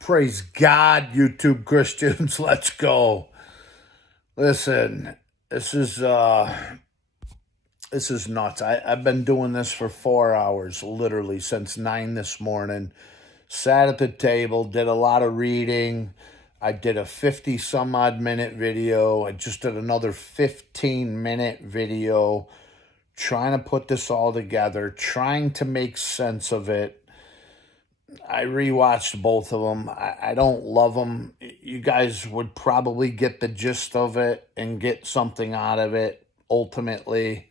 Praise God, YouTube Christians. Let's go. Listen, this is nuts. I've been doing this for 4 hours, literally since 9 this morning. Sat at the table, did a lot of reading. I did a 50 some odd minute video. I just did another 15-minute video trying to put this all together, trying to make sense of it. I rewatched both of them. I don't love them. You guys would probably get the gist of it and get something out of it ultimately.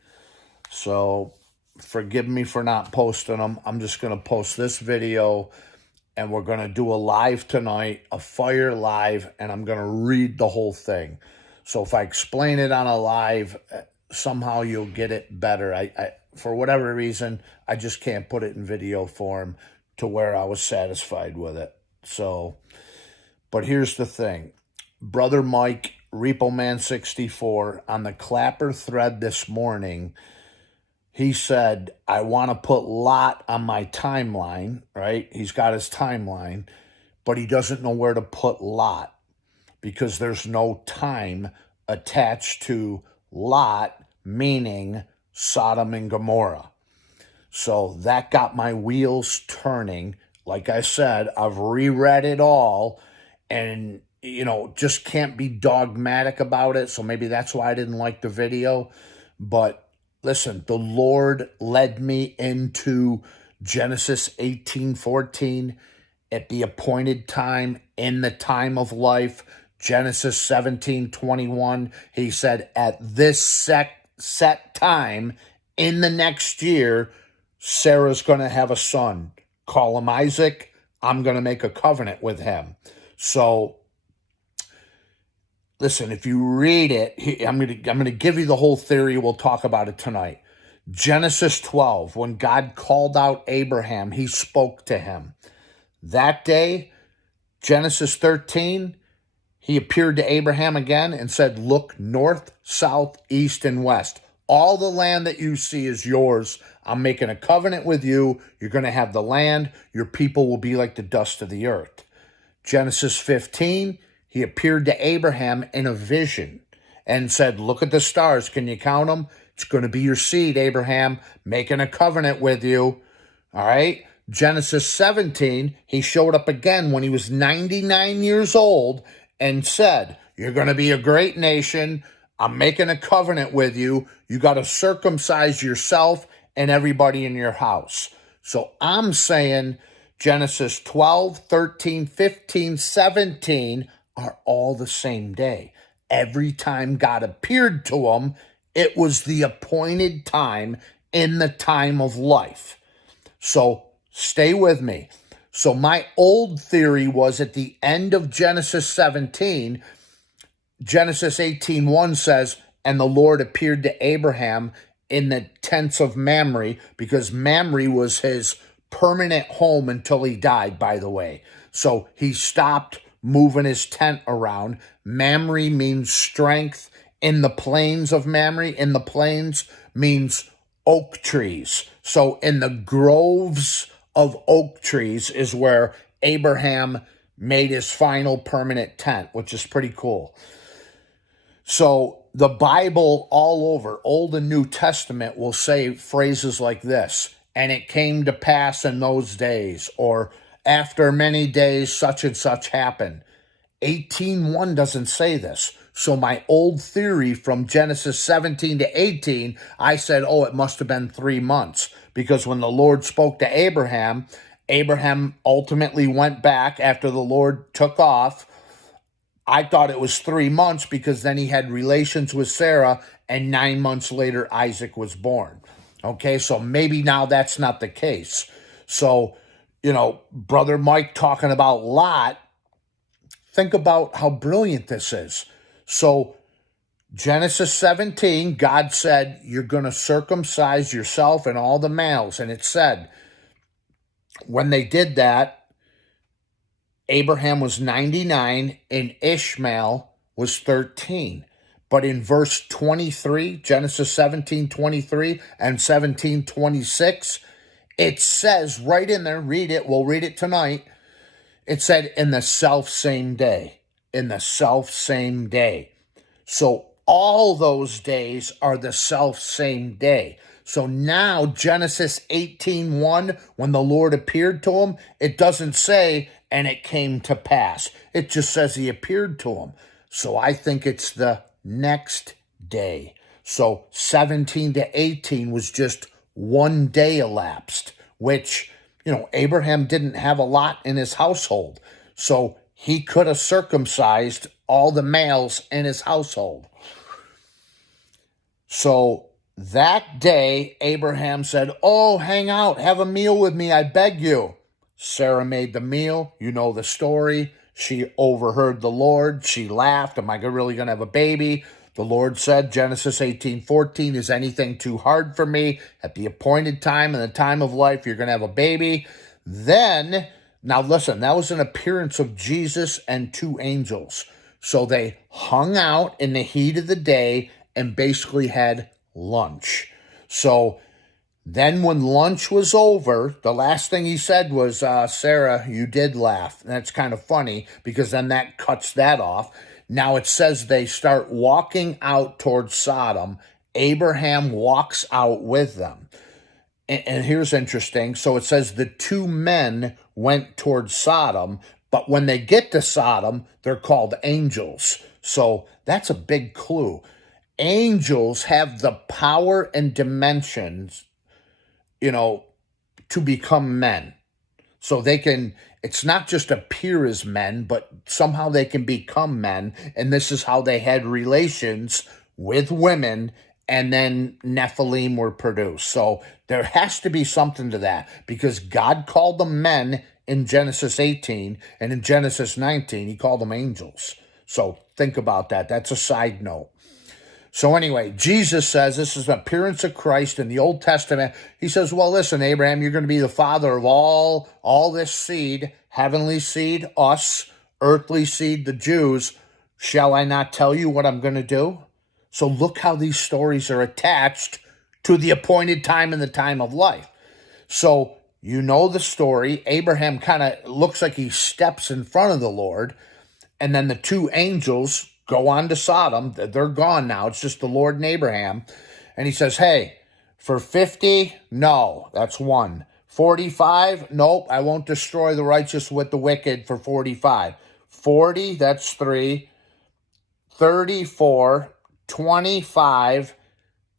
So forgive me for not posting them. I'm just going to post this video and we're going to do a live tonight, a fire live, and I'm going to read the whole thing. So if I explain it on a live, somehow you'll get it better. I for whatever reason, I just can't put it in video form to where I was satisfied with it. So, but here's the thing. Brother Mike, Repo Man 64, on the Clapper thread this morning, he said, I want to put Lot on my timeline, right? He's got his timeline, but he doesn't know where to put Lot because there's no time attached to Lot, meaning Sodom and Gomorrah. So that got my wheels turning. Like I said, I've reread it all and, just can't be dogmatic about it. So maybe that's why I didn't like the video. But listen, the Lord led me into Genesis 18:14 at the appointed time in the time of life. Genesis 17:21, he said, at this set time in the next year, Sarah's going to have a son. Call him Isaac. I'm going to make a covenant with him. So, listen, if you read it, I'm going to give you the whole theory. We'll talk about it tonight. Genesis 12, when God called out Abraham, he spoke to him. That day, Genesis 13, he appeared to Abraham again and said, look north, south, east, and west. All the land that you see is yours. I'm making a covenant with you. You're going to have the land. Your people will be like the dust of the earth. Genesis 15, he appeared to Abraham in a vision and said, look at the stars. Can you count them? It's going to be your seed, Abraham, making a covenant with you. All right. Genesis 17, he showed up again when he was 99 years old and said, you're going to be a great nation. I'm making a covenant with you. You got to circumcise yourself and everybody in your house. So I'm saying Genesis 12, 13, 15, 17 are all the same day. Every time God appeared to them, it was the appointed time in the time of life. So stay with me. So my old theory was at the end of Genesis 17, Genesis 18:1 says, and the Lord appeared to Abraham in the tents of Mamre, because Mamre was his permanent home until he died, by the way. So he stopped moving his tent around. Mamre means strength. In the plains of Mamre, in the plains means oak trees. So in the groves of oak trees is where Abraham made his final permanent tent, which is pretty cool. So the Bible all over, Old and New Testament, will say phrases like this, and it came to pass in those days, or after many days such and such happened. 18:1 doesn't say this. So my old theory from Genesis 17 to 18, I said, it must have been 3 months, because when the Lord spoke to Abraham, Abraham ultimately went back after the Lord took off. I thought it was 3 months because then he had relations with Sarah, and 9 months later, Isaac was born. Okay, so maybe now that's not the case. So, Brother Mike talking about Lot, think about how brilliant this is. So Genesis 17, God said, you're going to circumcise yourself and all the males. And it said, when they did that, Abraham was 99 and Ishmael was 13. But in verse 23, Genesis 17:23 and 17:26, it says right in there, read it, we'll read it tonight. It said in the self same day. In the self same day. So all those days are the self same day. So now Genesis 18:1, when the Lord appeared to him, it doesn't say, and it came to pass. It just says he appeared to him. So I think it's the next day. So 17 to 18 was just one day elapsed, which, Abraham didn't have a lot in his household. So he could have circumcised all the males in his household. So that day, Abraham said, "Oh, hang out, have a meal with me, I beg you." Sarah made the meal. You know the story. She overheard the Lord. She laughed. Am I really going to have a baby? The Lord said, Genesis 18:14, "Is anything too hard for me? At the appointed time and the time of life, you're going to have a baby." Then, now listen, that was an appearance of Jesus and two angels. So they hung out in the heat of the day and basically had lunch. So then when lunch was over, the last thing he said was, "Sarah, you did laugh." And that's kind of funny because then that cuts that off. Now it says they start walking out towards Sodom. Abraham walks out with them. And here's interesting. So it says the two men went towards Sodom, but when they get to Sodom, they're called angels. So that's a big clue. Angels have the power and dimensions, to become men. So they can, it's not just appear as men, but somehow they can become men. And this is how they had relations with women, and then Nephilim were produced. So there has to be something to that, because God called them men in Genesis 18, and in Genesis 19, he called them angels. So think about that. That's a side note. So anyway, Jesus says this is an appearance of Christ in the Old Testament. He says, well, listen, Abraham, you're going to be the father of all this seed, heavenly seed, us, earthly seed, the Jews. Shall I not tell you what I'm going to do? So look how these stories are attached to the appointed time and the time of life. So you know the story. Abraham kind of looks like he steps in front of the Lord, and then the two angels go on to Sodom. They're gone now. It's just the Lord and Abraham. And he says, hey, for 50, no, that's one. 45, nope, I won't destroy the righteous with the wicked for 45. 40, that's 3. 34, 25,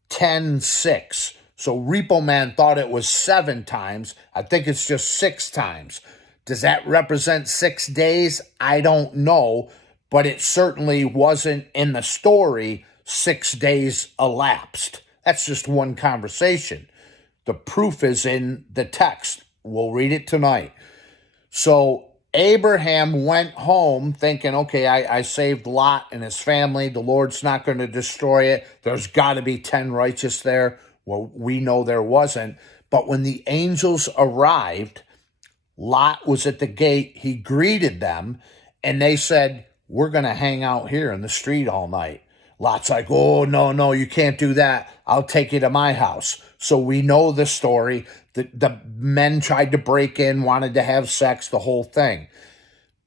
10, 6. So Repo Man thought it was 7 times. I think it's just 6 times. Does that represent 6 days? I don't know. But it certainly wasn't in the story 6 days elapsed. That's just one conversation. The proof is in the text. We'll read it tonight. So Abraham went home thinking, okay, I saved Lot and his family. The Lord's not going to destroy it. There's got to be 10 righteous there. Well, we know there wasn't. But when the angels arrived, Lot was at the gate. He greeted them, and they said, we're going to hang out here in the street all night. Lot's like, oh, no, you can't do that. I'll take you to my house. So we know the story. The men tried to break in, wanted to have sex, the whole thing.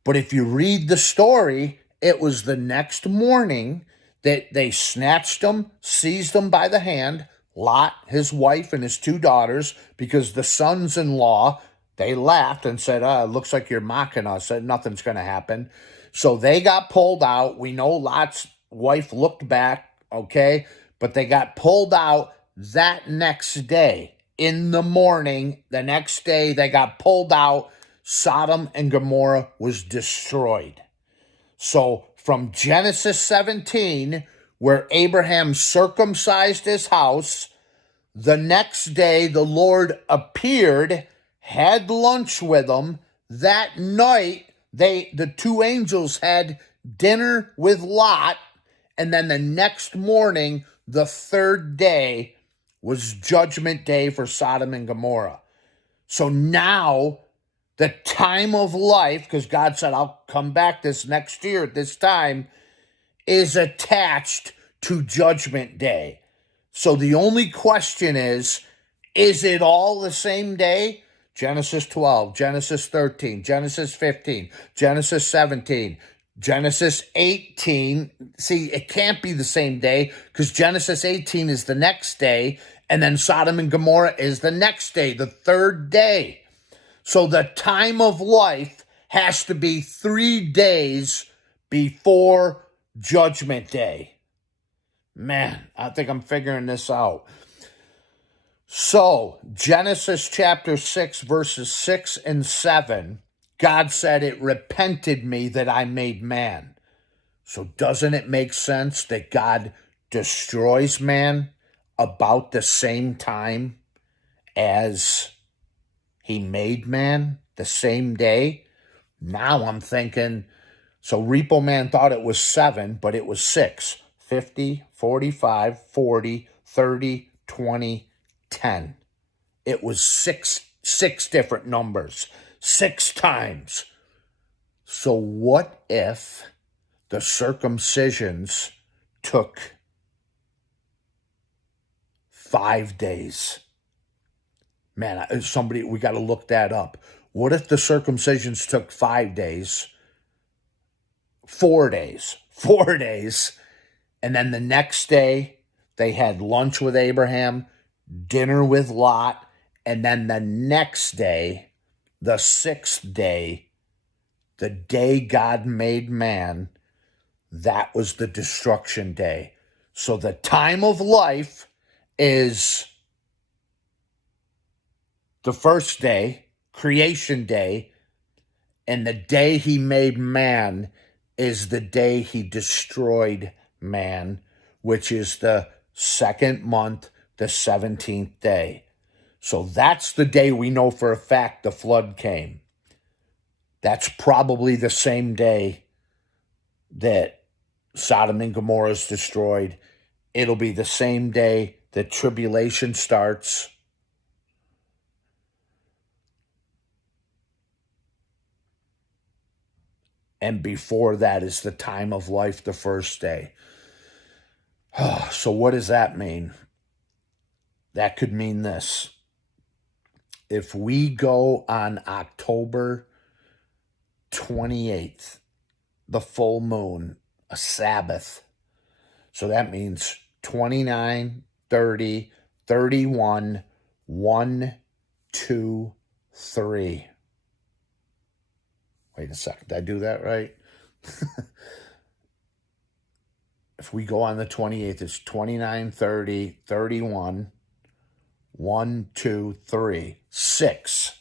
But if you read the story, it was the next morning that they snatched him, seized him by the hand, Lot, his wife, and his 2 daughters, because the sons-in-law, they laughed and said, it looks like you're mocking us. Nothing's going to happen. So they got pulled out. We know Lot's wife looked back, okay? But they got pulled out that next day. In the morning, the next day, they got pulled out. Sodom and Gomorrah was destroyed. So from Genesis 17, where Abraham circumcised his house, the next day the Lord appeared, had lunch with him. That night, the 2 angels had dinner with Lot, and then the next morning, the 3rd day, was Judgment Day for Sodom and Gomorrah. So now, the time of life, because God said, I'll come back this next year at this time, is attached to Judgment Day. So the only question is it all the same day? Genesis 12, Genesis 13, Genesis 15, Genesis 17, Genesis 18. See, it can't be the same day because Genesis 18 is the next day, and then Sodom and Gomorrah is the next day, the third day. So the time of life has to be 3 days before Judgment Day. Man, I think I'm figuring this out. So, Genesis chapter 6, verses 6 and 7, God said, "It repented me that I made man." So doesn't it make sense that God destroys man about the same time as he made man, the same day? Now I'm thinking, so Repo Man thought it was 7, but it was 6. 50, 45, 40, 30, 20, 10. It was six different numbers, 6 times. So what if the circumcisions took 5 days? Man, we got to look that up. What if the circumcisions took 5 days, 4 days, 4 days, and then the next day they had lunch with Abraham, dinner with Lot, and then the next day, the 6th day, the day God made man, that was the destruction day. So the time of life is the first day, creation day, and the day he made man is the day he destroyed man, which is the 2nd month, the 17th day. So that's the day we know for a fact the flood came. That's probably the same day that Sodom and Gomorrah is destroyed. It'll be the same day that tribulation starts. And before that is the time of life, the first day. So what does that mean? That could mean this. If we go on October 28th, the full moon, a Sabbath, so that means 29, 30, 31, 1, 2, 3. Wait a second, did I do that right? If we go on the 28th, it's 29, 30, 31, 1, 2, 3, 6.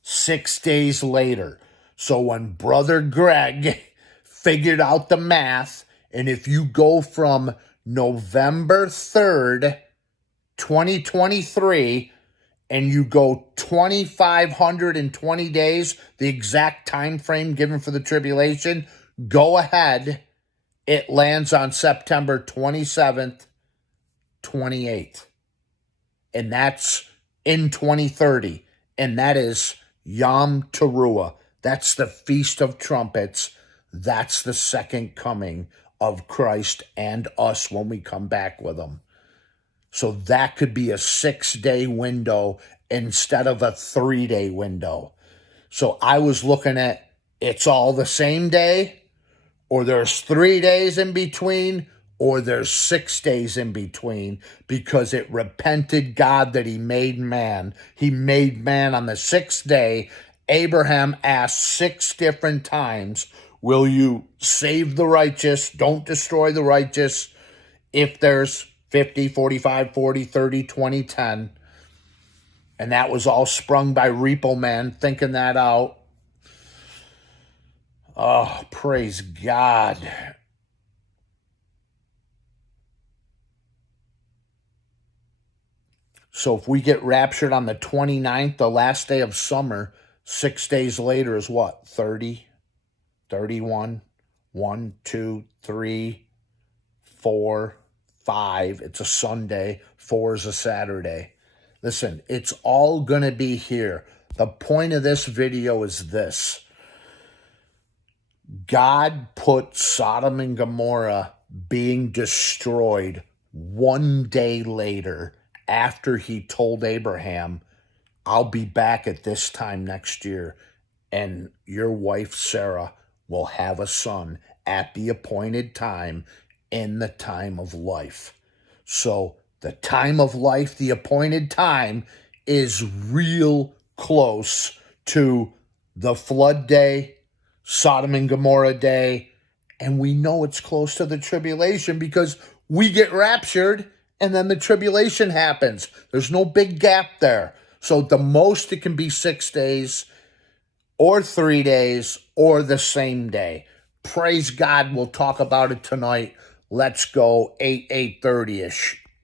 6 days later. So when Brother Greg figured out the math, and if you go from November 3rd, 2023, and you go 2,520 days, the exact time frame given for the tribulation, go ahead. It lands on September 27th, 28th. And that's in 2030. And that is Yom Teruah. That's the Feast of Trumpets. That's the second coming of Christ and us when we come back with him. So that could be a 6-day window instead of a 3-day window. So I was looking at it's all the same day, or there's 3 days in between, or there's 6 days in between, because it repented God that he made man. He made man on the 6th day. Abraham asked 6 different times, will you save the righteous? Don't destroy the righteous. If there's 50, 45, 40, 30, 20, 10. And that was all sprung by Repo Man thinking that out. Oh, praise God. So if we get raptured on the 29th, the last day of summer, 6 days later is what? 30, 31, 1, 2, 3, 4, 5. It's a Sunday. 4 is a Saturday. Listen, it's all going to be here. The point of this video is this. God put Sodom and Gomorrah being destroyed 1 day later after he told Abraham I'll be back at this time next year, and your wife, Sarah, will have a son at the appointed time in the time of life. So the time of life, the appointed time, is real close to the flood day, Sodom and Gomorrah day, and we know it's close to the tribulation because we get raptured and then the tribulation happens. There's no big gap there. So the most it can be 6 days or 3 days or the same day. Praise God. We'll talk about it tonight. Let's go 8:30ish.